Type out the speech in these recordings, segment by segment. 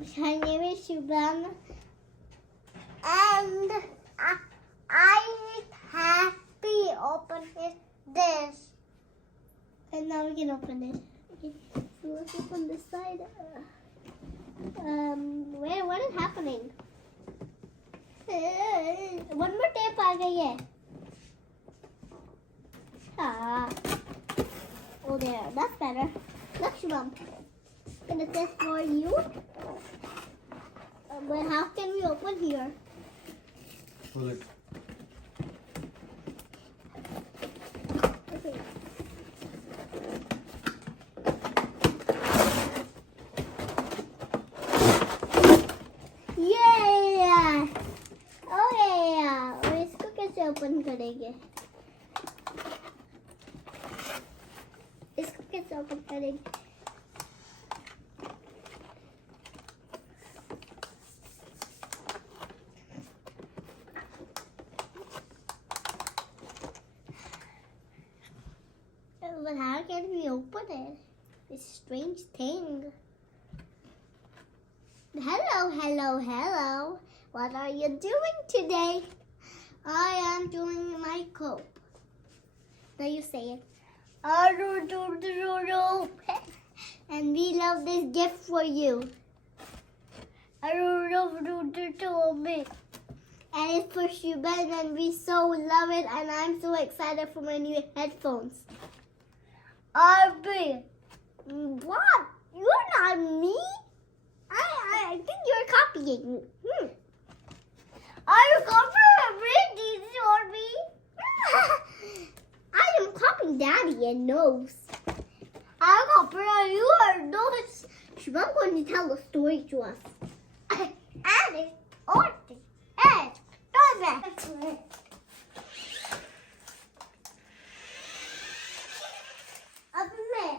My name is Shubham, and I happy open this. And now we can open it. Okay, so let's open this side. What is happening? One more tape आ गई है. Oh, there. That's better. Look, Shubham. Gonna test for you. But how can we open here? Pull it. Okay. Yeah! Oh yeah! और इसको कैसे open करेंगे? इसको कैसे open करेंगे? But how can we open it? It's a strange thing. Hello, hello, hello. What are you doing today? I am doing my cope. Now you say it. And we love this gift for you. And it's for Shubham, and we so love it, and I'm so excited for my new headphones. Arby, what? You're not me. I think you're copying me. Are you copying me? Did you or me? I am copying Daddy and knows. I'm copying you or knows. Shubham's going to tell a story to us. And it's Orty. And Toby. Up there.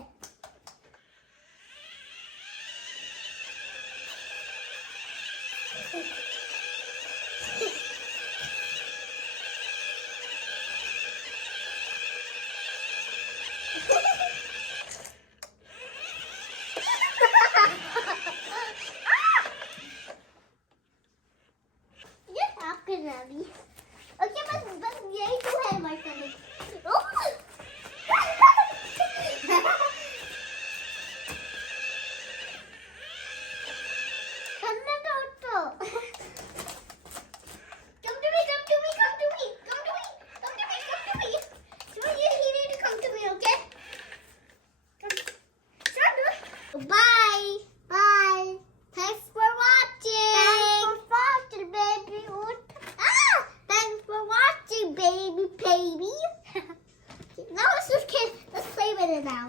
You're talking at me. Okay, but यही तो है हमारे साथ. Bye. Bye. Thanks for watching. Thanks for watching, baby. Thanks for watching, baby. Now let's play with it now.